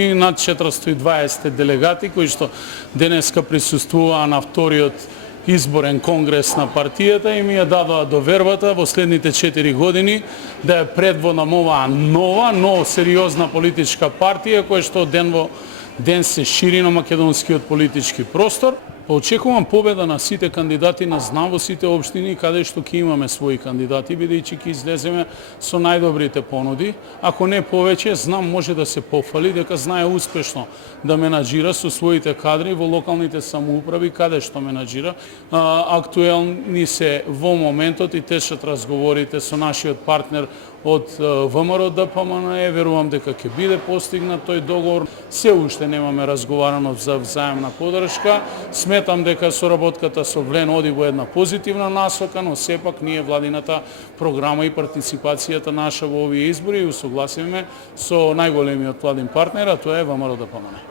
И над 420 делегати кои што денеска присуствуваа на вториот изборен конгрес на партијата и ми ја дадоа довербата во следните 4 години да ја предводам оваа нова, но сериозна политичка партија која што ден во ден се шири на македонскиот политички простор. Очекувам победа на сите кандидати, на знам во сите општини каде што ќе имаме своји кандидати, бидејќи ќе излеземе со најдобрите понуди. Ако не повеќе, знам може да се пофали дека знае успешно да менаџира со своите кадри во локалните самоуправи каде што менаџира. Актуелни се во моментот и течат разговорите со нашиот партнер од ВМРО ДПМНЕ, верувам дека ќе биде постигнат тој договор. Се уште немаме разговарано за взаемна поддршка. Сметам дека соработката со ВЛЕН оди во една позитивна насока, но сепак ние владината програма и партиципацијата наша во овие избори ја усогласиме со најголемиот владин партнер, а тоа е ВМРО ДПМНЕ.